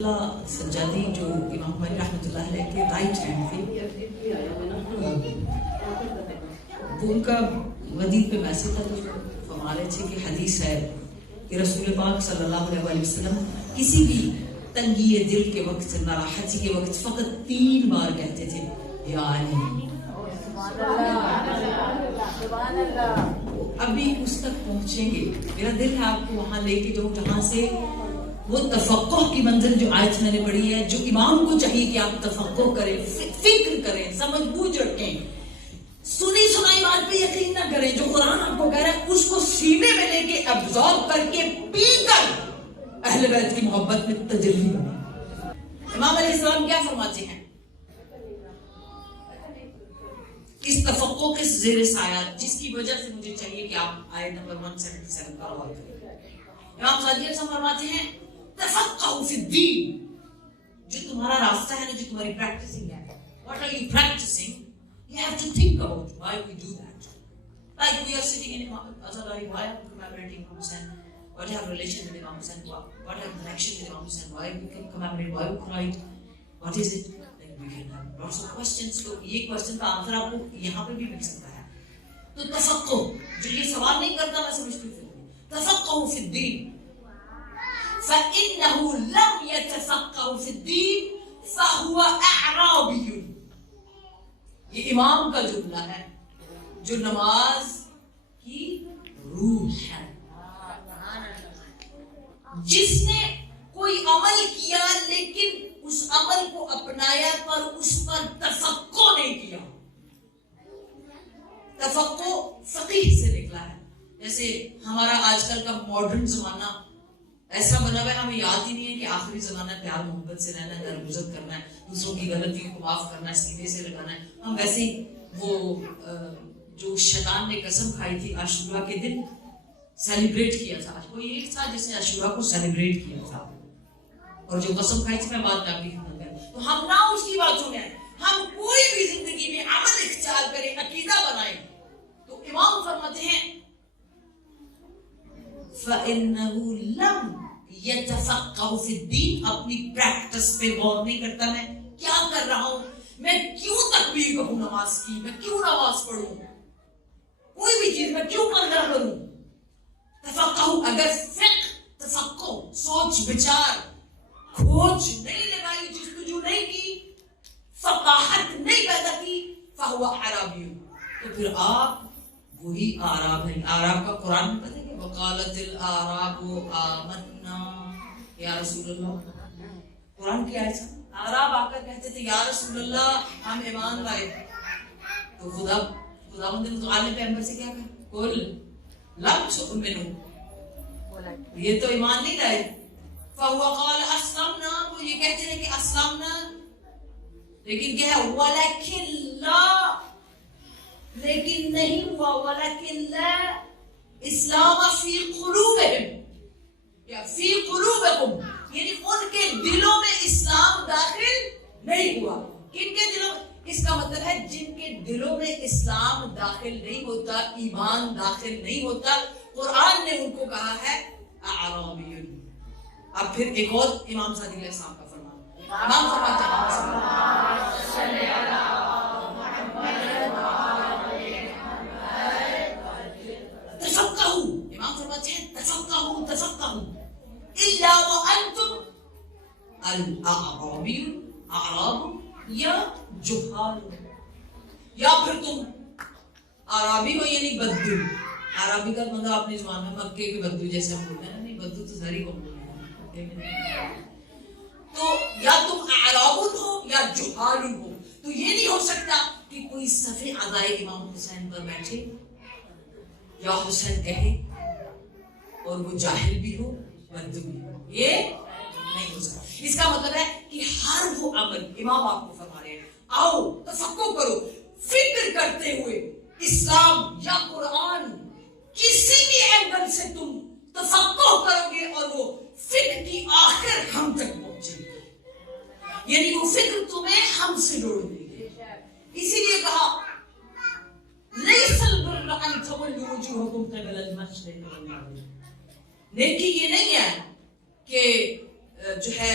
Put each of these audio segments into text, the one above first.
سجادی جو امام ہماری رحمۃ اللہ علیہ کے رائٹ ہینڈ تھے، وہ ان کا ودیع پہ میسج تھا، تو فرما رہے تھے کہ حدیث ہے کہ رسول پاک صلی اللہ علیہ وسلم کسی بھی تنگی دل کے وقت، ناراحتی کے وقت فقط 3 بار کہتے تھے یا علی۔ ابھی اس تک پہنچیں گے، میرا دل ہے آپ کو وہاں لے کے جاؤں جہاں سے وہ تفقہ کی منزل جو آیت میں نے پڑھی ہے، جو امام کو چاہیے کہ آپ تفقہ کریں، فکر کریں، سمجھ بوجھ رکھیں، سنی سنائی بات پہ یقین نہ کریں، جو قرآن آپ کو کہہ رہا ہے اس کو سینے میں لے کے ابزارب کر کے پی کر اہل بیت کی محبت میں تجلی بنے۔ امام علیہ السلام کیا فرماتے ہیں اس تفقہ کے زیر سایہ، جس کی وجہ سے مجھے چاہیے کہ آپ آیت نمبر 177 کا غور کریں۔ امام صادق فرماتے ہیں تفقہ فی الدین، جو تمہارا راستہ ہے نا، جو تمہاری پریکٹسنگ ہے، what are you practicing? You have to think about why we do that. Like we are sitting in Azhar, why are we commemorating Imam Hussain? What have relation with Imam Hussain? What have connection with Imam Hussain? Why we can commemorate? Why we cried? What is it? Like we can have lots of questions. تو یہ question کا answer آپ کو یہاں پہ بھی مل سکتا ہے۔ تو تفقہ، جو یہ سوال نہیں کرتا، میں سمجھتی ہوں تفقہ فی الدین، فإنه لم يتفقه في الدين فهو أعرابي۔ یہ امام کا جملہ ہے جو نماز کی روح ہے۔ جس نے کوئی عمل کیا لیکن اس عمل کو اپنایا پر اس پر تفقہ نہیں کیا۔ تفقہ فقیہ سے نکلا ہے۔ جیسے ہمارا آج کل کا ماڈرن زمانہ ایسا بنا ہوا ہے، ہمیں یاد ہی نہیں ہے کہ آخری زمانہ پیار محبت سے رہنا ہے، درگزر کرنا ہے، دوسروں کی غلطیوں کو معاف کرنا ہے، سیدھے سے لگانا ہے۔ ہم ویسے ہی وہ جو شیطان نے قسم کھائی تھی عاشورہ کے دن سیلیبریٹ کیا تھا، کوئی ایک تھا جس نے عاشورہ کو سیلیبریٹ کیا تھا، اور جو قسم کھائی تھی میں بات آپ کی خدمت میں، تو ہم نہ اس کی بات سنیں، ہم کوئی بھی زندگی میں عمل اختیار کریں، عقیدہ بنائیں، تو امام فرماتے ہیں فَإِنَّهُ لَمْ يَتَفَقَّهُ فِي الدِّينِ، اپنی پریکٹس پہ غور نہیں کرتا، میں کیا کر رہا ہوں، میں کیوں تکبیر کہوں نماز کی، میں کیوں نماز پڑھوں، کوئی بھی چیز میں کیوں پردہ کروں۔ تفقہ، اگر فقہ، تفقہ، سوچ بچار، کھوج نہیں لگائی، جستجو نہیں کی، فقاہت نہیں پیدا کی، فَهُوَ عَرَبِيٌّ، تو پھر آپ وہی آراب ہیں۔ آراب کا قرآن میں پتہ ہے کہ وقالت الاعراب آمنا، یا رسول اللہ، قرآن کی آیت ہے، آراب آ کر کہتے تھے یا رسول اللہ ہم ایمان لائے، تو خداوند متعال نے پیغمبر سے کیا کہا، قل لم تؤمنوا، یہ تو ایمان نہیں لائے، فهو قال اسلمنا، وہ یہ کہتے ہیں کہ اسلمنا، لیکن کیا ہے ولکن لا، لیکن نہیں ہوا، ولیکن لا اسلام فی قلوبہم، یا فی قلوبکم، یعنی ان کے دلوں میں اسلام داخل نہیں ہوا۔ کن کے دلوں میں؟ اس کا مطلب ہے جن کے دلوں میں اسلام داخل نہیں ہوتا، ایمان داخل نہیں ہوتا، قرآن نے ان کو کہا ہے اعرابی۔ اب پھر ایک اور امام صادق علیہ السلام کا فرمان، امام فرماتے ہیں امام فرماتے ہیں تفقہوا الا وانتم الاعرابی، اعراب یا جہال، یا پھر تم عرابی ہو یعنی بدو۔ عرابی کا مطلب اپنی زبان میں مکے کے بدو جیسے ہم بولتے ہیں، نہیں بدو تو ساری قوم بولتے ہیں، تو یا تم اعراب ہو یا جہال ہو۔ تو یہ نہیں ہو سکتا کہ کوئی صفِ عزائے امام حسین پر بیٹھے یا حسین کہے اور وہ جاہل بھی ہو بدو بھی ہو، یہ نہیں ہو سکتا۔ اس کا مطلب ہے کہ ہر وہ عمل، امام آپ کو فرما رہے ہیں آؤ تفقہ کرو، فکر کرتے ہوئے اسلام یا قرآن کسی بھی اینگل سے تم تفقہ کرو گے اور وہ فکر کی آخر ہم تک پہنچے گی، یعنی وہ فکر تمہیں ہم سے جوڑ دے گی۔ اسی لیے کہا لیس البر ان تولوا وجوہکم قبل المشرق والمغرب، نیکی یہ نہیں ہے کہ جو ہے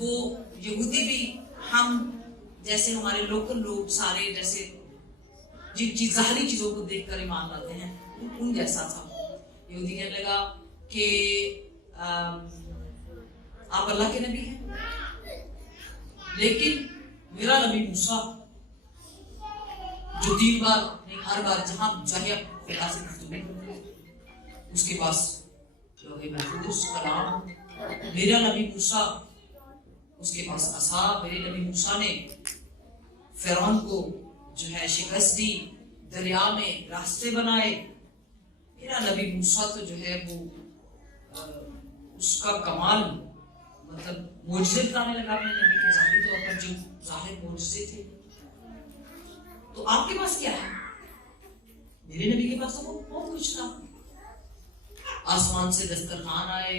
وہ یہودی بھی ہم جیسے ہمارے لوکل لوگ سارے جیسے جن ظاہری چیزوں کو دیکھ کر ایمان لاتے ہیں ان جیسا تھا. یہودی کہنے لگا کہ آپ اللہ کے نبی ہیں, لیکن میرا نبی موسیٰ جو 3 بار نہیں ہر بار جہاں چاہے خدا سے گفتگو کرتے ہیں اس کے پاس لوح محفوظ کلام, میرا نبی موسیٰ اس کے پاس عصا, میرے نبی موسیٰ نے فرعون کو جو ہے شکست دی, دریا میں راستے بنائے. میرا نبی موسیٰ تو جو ہے وہ اس کا کمال مطلب معجزے بتانے لگا اپنے نبی کے ظاہری طور پر جو ظاہر معجزے تھے. تو آپ کے پاس کیا ہے؟ میرے نبی کے پاس تو بہت کچھ تھا. آسمان سے دسترخوان آئے,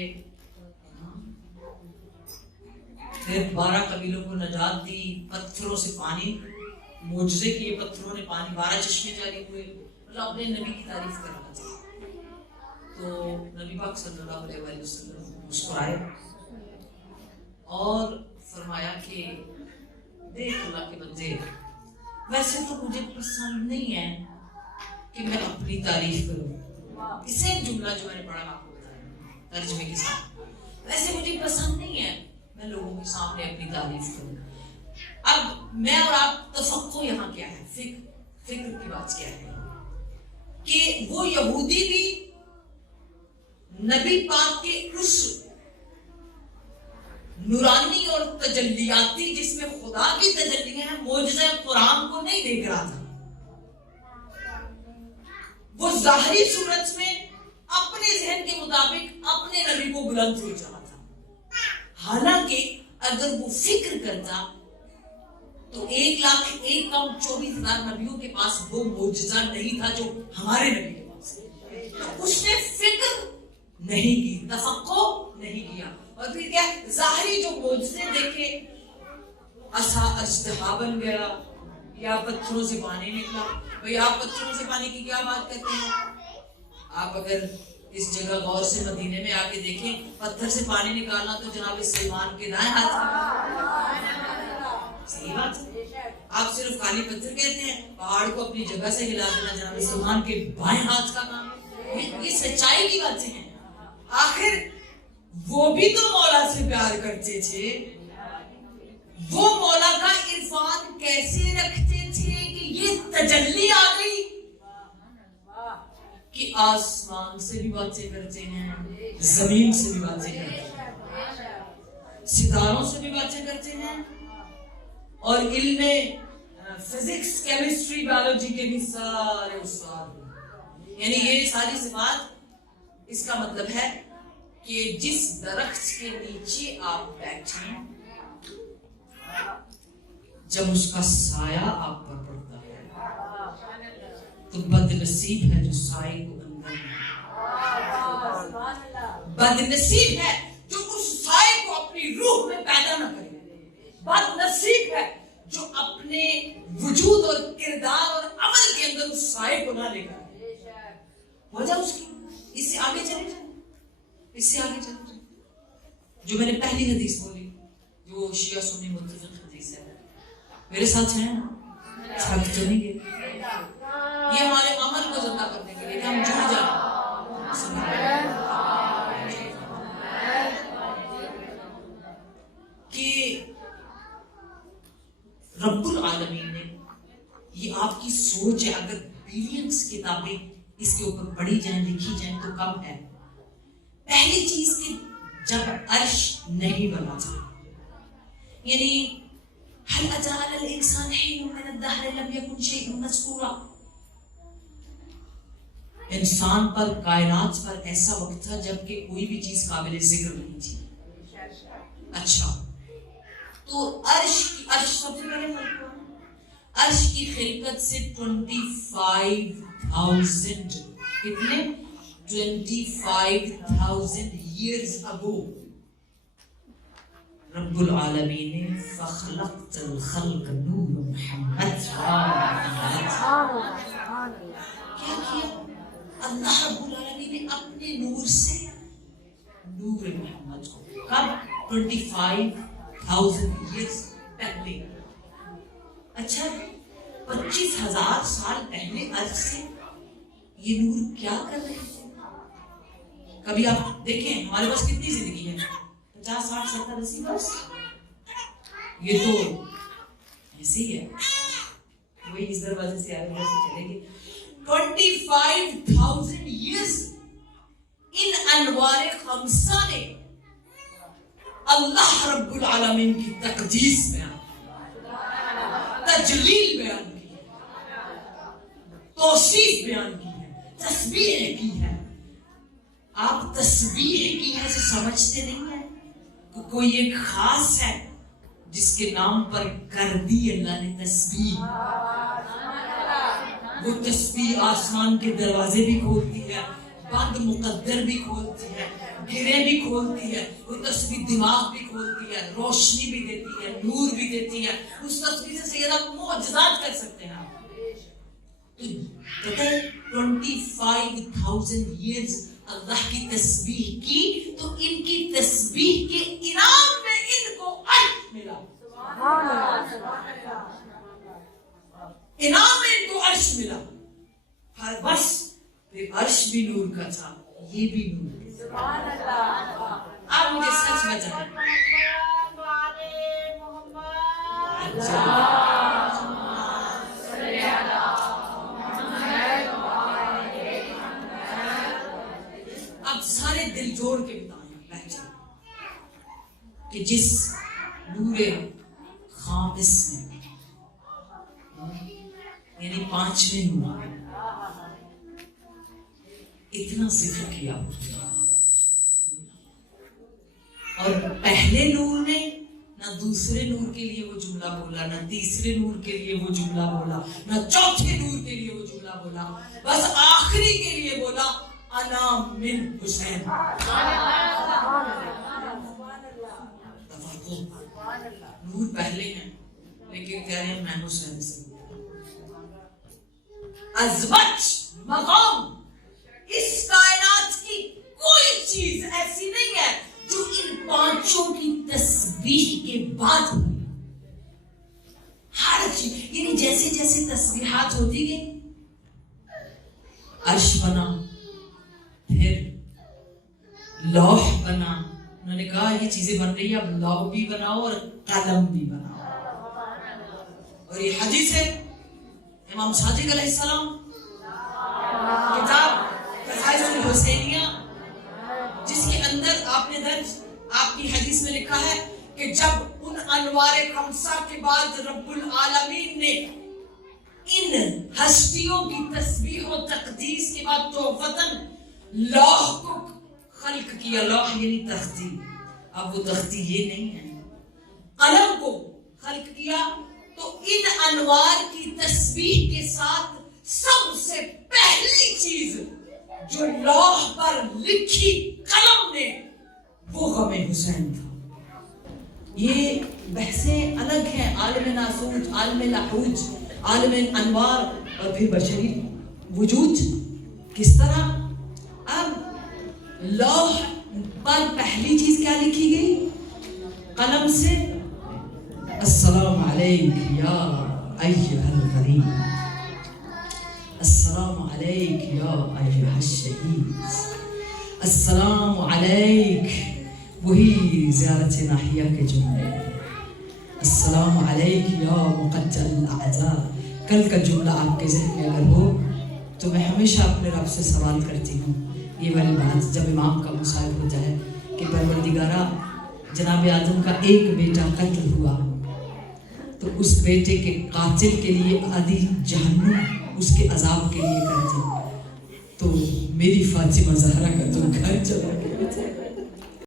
پھر 12 قبیلوں کو نجات دی, پتھروں سے پانی معجزے کیے, پتھروں نے پانی 12 چشمے جاری ہوئے. مطلب اپنے نبی کی تعریف کر رہا تھا. تو نبی پاک صلی اللہ علیہ وسلم مسکرائے اور فرمایا کہ دیکھ اللہ کے بندے, ویسے تو مجھے پسند نہیں ہے کہ میں اپنی تعریف کروں. اسے ایک جملہ جو میں نے پڑھا آپ کو بتایا ترجمے کے ساتھ, ویسے مجھے پسند نہیں ہے میں لوگوں کے سامنے اپنی تعریف کروں. اب میں اور آپ تفقع یہاں کیا ہے, فکر کی بات کیا ہے کہ وہ یہودی بھی نبی پاک کے اس نورانی اور تجلیاتی جس میں خدا کی تجلیاں ہیں معجزہ قرآن کو نہیں دیکھ رہا تھا. وہ ظاہری صورت میں اپنے ذہن کے مطابق اپنے نبی کو بلند سوچ رہا تھا. حالانکہ اگر وہ فکر کرتا تو 1,01,24,000 نبیوں کے پاس وہ معجزہ نہیں تھا جو ہمارے نبی کے پاس ہے. تو اس نے فکر نہیں کی, تفقع نہیں کیا, اور پھر کیا ظاہری جو معجزے دیکھے, عصا اژدہا بن گیا یا پتھروں سے پانی نکلا. بھئی آپ پتھروں سے پانی کی کیا بات کرتے ہیں؟ آپ اگر اس جگہ غور سے مدینے میں آ کے دیکھیں, پتھر سے پانی نکالنا تو جناب سلیمان کے دائیں ہاتھ صحیح بات ہے. آپ صرف خالی پتھر کہتے ہیں, پہاڑ کو اپنی جگہ سے ہلا دینا جناب سلیمان کے بائیں ہاتھ کا کام ہے. یہ سچائی کی باتیں ہیں. آخر وہ بھی تو مولا سے پیار کرتے تھے, وہ مولا کا عرفان کیسے رکھتے تھے کہ یہ تجلی آ گئی کہ آسمان سے بھی باتیں کرتے ہیں, زمین سے بھی باتیں کرتے ہیں, ستاروں سے بھی باتیں کرتے ہیں, اور علم فزکس, کیمسٹری, بایولوجی کے بھی سارے استاد. یعنی یہ ساری صفات, اس کا مطلب ہے کہ جس درخت کے نیچے آپ بیٹھیں جب اس کا سایہ آپ پر پڑتا ہے تو بد نصیب ہے جو سائے کو اندر میں, بد نصیب ہے جو اس سائے کو اپنی روح میں پیدا نہ کرے, بد نصیب ہے جو اپنے وجود اور کردار اور عمل کے اندر اس سائے کو نہ لے کر. وجہ اس کی, اس سے آگے چلے جائیں, اس سے آگے چلے جائیں. جو میں نے پہلی حدیث بولی جو شیعہ سنی متفق حدیث ہے, میرے ساتھ ہیں نا, تھک تو نہیں گئے. یہ ہمارے عمل کو زندہ کرنے کے لیے ہم جڑ جائیں. کہ رب العالمین نے, یہ آپ کی سوچ ہے, اگر بلینس کتابیں اس کے اوپر پڑھی جائیں, لکھی جائیں تو کم ہے. پہلی چیز کہ جب عرش نہیں بنا تھا, یعنی هل أتى على الإنسان حين من الدهر لم يكن شيئا مذكورا, انسان پر, کائنات پر ایسا وقت تھا جب کہ کوئی بھی چیز قابل ذکر نہیں تھی. اچھا, تو عرش سب سے پہلے عرش کی خلقت سے 25,000 کتنے 25,000 years ago رب العالمین نے فخلقت الخلق نور محمد کیا کیا؟ اللہ رب العالمین نے اپنے نور سے نور محمد کو کب 25,000 25,000 years پہلے. اچھا 25,000 سال پہلے عرش سے یہ نور کیا کر رہے تھے؟ کبھی آپ دیکھیں ہمارے پاس کتنی زندگی ہے؟ 50 60 70 80 برس. یہ تو ایسے ہی ہے, وہی اس دروازے سے آئے سے چلے گی. 25,000 years ان انوار خمسہ نے اللہ رب العالمین کی تقدیس بیان کی, تجلیل بیان کی, توصیف بیان کی ہے, تسبیح کی ہے. آپ تسبیح کی ہے سے سمجھتے نہیں ہیں کہ کوئی ایک خاص ہے جس کے نام پر کر دی اللہ نے تسبیح. وہ تسبیح آسمان کے دروازے بھی کھولتی ہے, بند مقدر بھی کھولتی ہے, گرے بھی کھولتی ہے. وہ تسبیح دماغ بھی کھولتی ہے, روشنی بھی دیتی ہے, نور بھی دیتی ہے. اس تسبیح سے سیدہ معجزات کر سکتے ہیں آپ. پتہ ہے 25,000 years اللہ کی تسبیح کی تو ان کی تسبیح کے انعام میں ان کو عرش ملا. انعام میں ان کو عرش ملا. بس پھر عرش بھی نور کا تھا, یہ بھی نور. آپ مجھے سچ بتائیں, اب سارے دل جوڑ کے بتائیں بیٹھے کہ جس نور خامس میں یعنی 5ویں نور اتنا ذکر کیا اور پہلے نور نے نہ دوسرے نور کے لیے وہ جملہ بولا, نہ تیسرے نور کے لیے وہ جملہ بولا, نہ چوتھے نور کے لیے وہ جملہ بولا, بس آخری کے لیے بولا انا من حسین. نور پہلے ہیں لیکن کہہ رہے ہیں میں حسین سے. ازوج مقام اس کائنات کی کوئی چیز ایسی نہیں ہے جو ان 5 کی تسبیح کے بعد ہوئی. ہر چیز یعنی جیسے جیسے تسبیحات ہوتی گئی, عرش بنا, پھر لوح بنا. انہوں نے کہا یہ چیزیں بن رہی ہیں, اب لوح بھی بناؤ اور قلم بھی بناؤ. اور یہ حدیث ہے امام صادق علیہ السلام کتاب قصائص الحسینیہ جس کے اندر آپ نے درج آپ کی حدیث میں لکھا ہے کہ جب ان انوار خمسہ کے بعد رب العالمین نے ان ہستیوں کی تسبیح و تقدیس کے بعد توفتاً لوح کو خلق کیا. لوح یعنی تختی. اب وہ تختی یہ نہیں ہے, قلم کو خلق کیا. تو ان انوار کی تسبیح کے ساتھ سب سے پہلی چیز جو لوح پر لکھی قلم نے وہ غم حسین تھا. یہ بحثیں الگ ہیں, عالم ناسوت, عالم لاہوج, عالم انوار اور پھر بشری وجود. کس طرح اب لوح پر پہلی چیز کیا لکھی گئی قلم سے؟ السلام علیک یا ایھا الغریب, السلام علیک یا ایھا الشہید, السلام علیک. وہی زیارت ناحیہ کے جملے, السلام علیک یا مقتل الاعداء. کل کا جملہ آپ کے ذہن میں اگر ہو تو میں ہمیشہ اپنے رب سے سوال کرتی ہوں یہ والی بات جب امام کا مصائب ہوتا ہے کہ پروردگارہ جناب آدم کا ایک بیٹا قتل ہوا تو اس بیٹے کے قاتل کے لیے آدھی جہنم اس کے عذاب کے لیے کر دی, تو میری فاطمہ زہرا کا تو گھر چلا گیا.